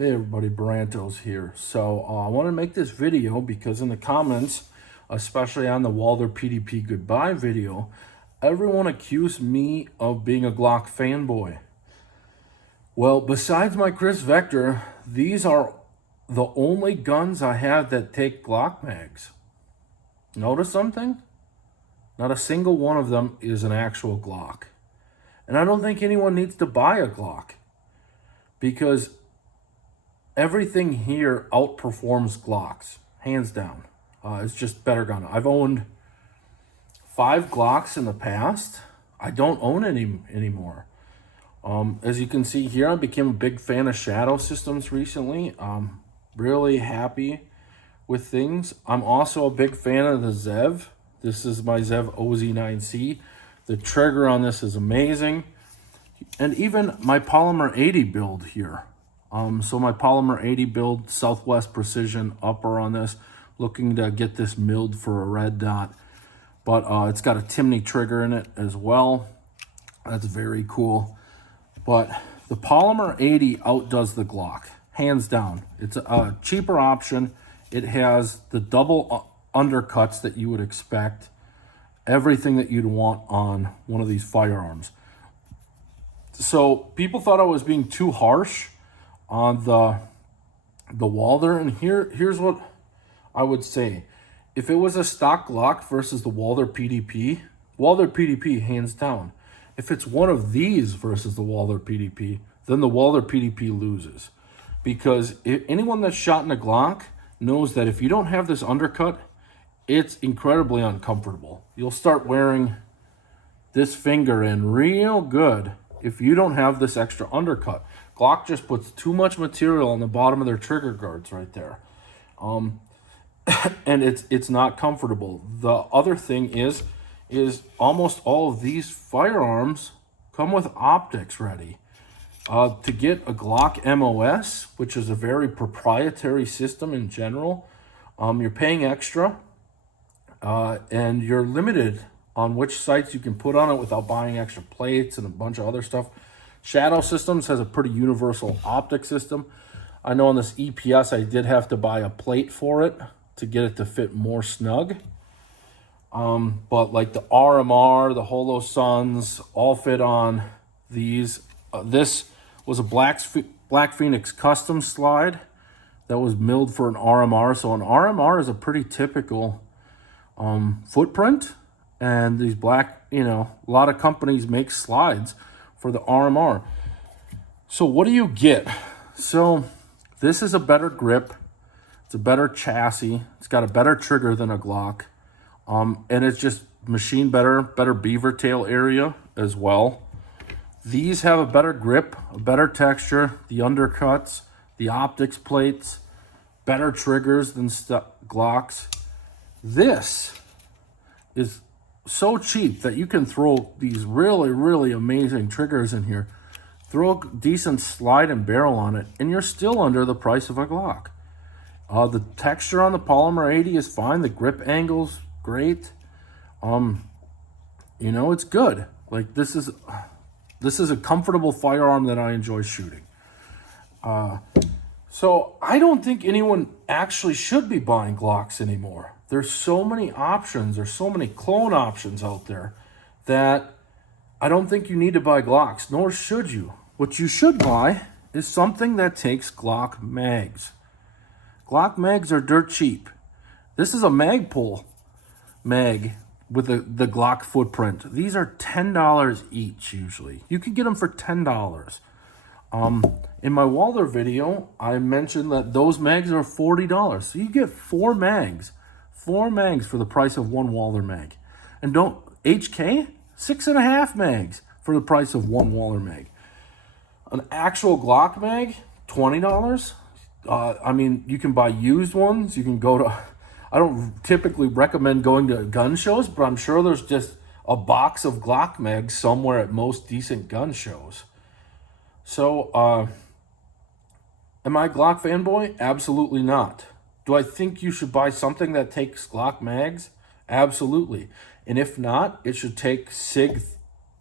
Hey everybody, Brantos here. So I want to make this video because in the comments, especially on the Walther PDP goodbye video, everyone accused me of being a Glock fanboy. Well, besides my Chris Vector, these are the only guns I have that take Glock mags. Notice something? Not a single one of them is an actual Glock. And I don't think anyone needs to buy a Glock because everything here outperforms Glocks, hands down. It's just better gun. I've owned 5 Glocks in the past. I don't own any anymore. As you can see here, I became a big fan of Shadow Systems recently. Really happy with things. I'm also a big fan of the Zev. This is my Zev OZ9C. The trigger on this is amazing. And even my Polymer 80 build here. So my Polymer 80 build, Southwest Precision upper on this, looking to get this milled for a red dot. But it's got a Timney trigger in it as well. That's very cool. But the Polymer 80 outdoes the Glock, hands down. It's a cheaper option. It has the double undercuts that you would expect. Everything that you'd want on one of these firearms. So people thought I was being too harsh on the Walther, and here's what I would say. If it was a stock Glock versus the Walther PDP hands down. If it's one of these versus the Walther PDP, then the Walther PDP loses. Because anyone that's shot in a Glock knows that if you don't have this undercut, it's incredibly uncomfortable. You'll start wearing this finger in real good if you don't have this extra undercut. Glock just puts too much material on the bottom of their trigger guards right there. And it's not comfortable. The other thing is almost all of these firearms come with optics ready. To get a Glock MOS, which is a very proprietary system in general, you're paying extra and you're limited on which sights you can put on it without buying extra plates and a bunch of other stuff. Shadow Systems has a pretty universal optic system. I know on this EPS I did have to buy a plate for it to get it to fit more snug. But like the RMR, the Holo Suns, all fit on these. This was a Black Phoenix custom slide that was milled for an RMR. So an RMR is a pretty typical footprint. And these a lot of companies make slides for the RMR. So what do you get? So this is a better grip. It's a better chassis. It's got a better trigger than a Glock. And it's just machined better beaver tail area as well. These have a better grip, a better texture, the undercuts, the optics plates, better triggers than Glocks. This is so cheap that you can throw these really amazing triggers in here, throw a decent slide and barrel on it, and you're still under the price of a Glock. The texture on the Polymer 80 is fine. The grip angle's great. It's good. Like this is a comfortable firearm that I enjoy shooting. So I don't think anyone actually should be buying Glocks anymore. There's so many options, there's so many clone options out there that I don't think you need to buy Glocks, nor should you. What you should buy is something that takes Glock mags. Glock mags are dirt cheap. This is a Magpul mag with the Glock footprint. These are $10 each usually. You can get them for $10. In my Walther video, I mentioned that those mags are $40. So you get 4 mags. 4 mags for the price of 1 Walther mag. And HK, 6.5 mags for the price of 1 Walther mag. An actual Glock mag, $20. I mean, you can buy used ones. You can go to, I don't typically recommend going to gun shows, but I'm sure there's just a box of Glock mags somewhere at most decent gun shows. So, am I a Glock fanboy? Absolutely not. Do I think you should buy something that takes Glock mags? Absolutely. And if not, it should take SIG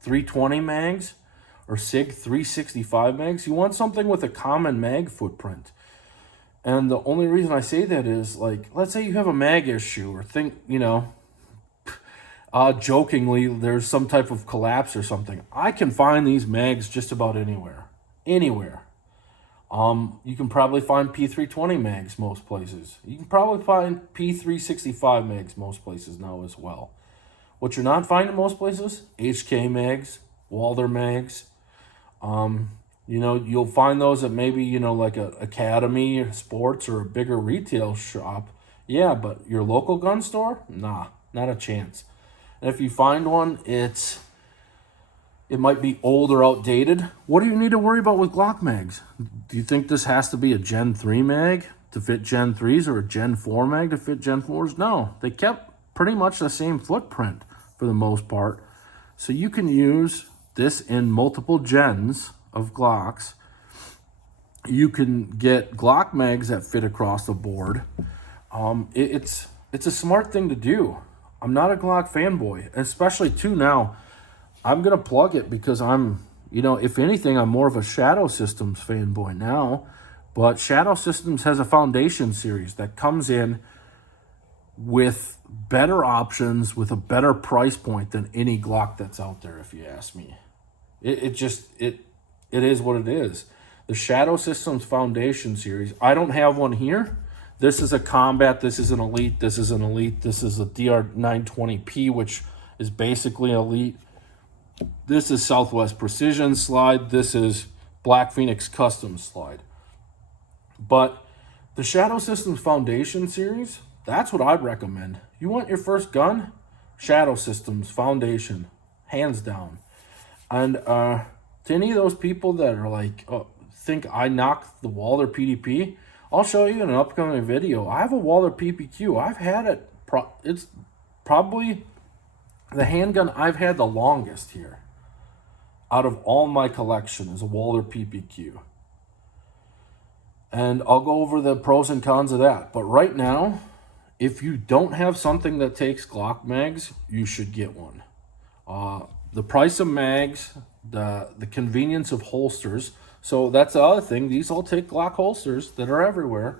320 mags or SIG 365 mags. You want something with a common mag footprint. And the only reason I say that is, like, let's say you have a mag issue, or jokingly, there's some type of collapse or something. I can find these mags just about anywhere. Anywhere. You can probably find P320 mags most places. You can probably find P365 mags most places now as well. What you're not finding most places, HK mags, Walther mags. You'll find those at maybe, like a Academy Sports or a bigger retail shop. Yeah, but your local gun store? Nah, not a chance. And if you find one, it might be old or outdated. What do you need to worry about with Glock mags? Do you think this has to be a Gen 3 mag to fit Gen 3s or a Gen 4 mag to fit Gen 4s? No, they kept pretty much the same footprint for the most part. So you can use this in multiple gens of Glocks. You can get Glock mags that fit across the board. It's a smart thing to do. I'm not a Glock fanboy, especially too now. I'm going to plug it because I'm, if anything, I'm more of a Shadow Systems fanboy now. But Shadow Systems has a Foundation series that comes in with better options, with a better price point than any Glock that's out there, if you ask me. It is what it is. The Shadow Systems Foundation series, I don't have one here. This is a Combat, this is an Elite, this is an Elite, this is a DR920P, which is basically Elite. This is Southwest Precision slide. This is Black Phoenix Custom slide. But the Shadow Systems Foundation series, that's what I'd recommend. You want your first gun? Shadow Systems Foundation, hands down. And to any of those people that are like, think I knocked the Walther PDP, I'll show you in an upcoming video. I have a Walther PPQ. I've had it. It's probably the handgun I've had the longest here out of all my collection is a Walther PPQ. And I'll go over the pros and cons of that. But right now, if you don't have something that takes Glock mags, you should get one. The price of mags, the convenience of holsters. So that's the other thing. These all take Glock holsters that are everywhere.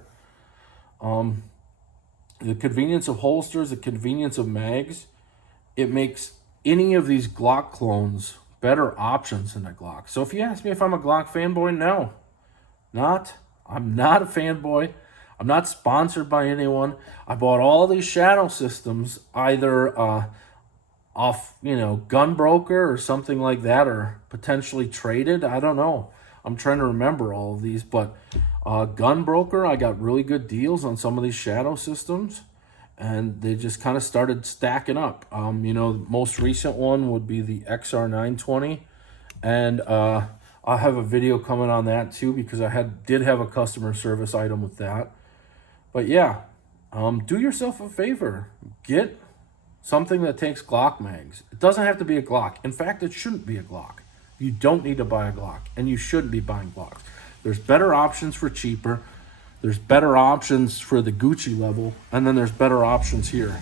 The convenience of holsters, the convenience of mags. It makes any of these Glock clones better options than a Glock. So if you ask me if I'm a Glock fanboy, no. I'm not a fanboy. I'm not sponsored by anyone. I bought all these Shadow Systems either off, Gun Broker or something like that, or potentially traded. I don't know. I'm trying to remember all of these, but Gun Broker, I got really good deals on some of these Shadow Systems, and they just kind of started stacking up. The most recent one would be the XR920, and I'll have a video coming on that too because I did have a customer service item with that. But yeah, do yourself a favor. Get something that takes Glock mags. It doesn't have to be a Glock. In fact, it shouldn't be a Glock. You don't need to buy a Glock, and you shouldn't be buying Glocks. There's better options for cheaper. There's better options for the Gucci level, and then there's better options here.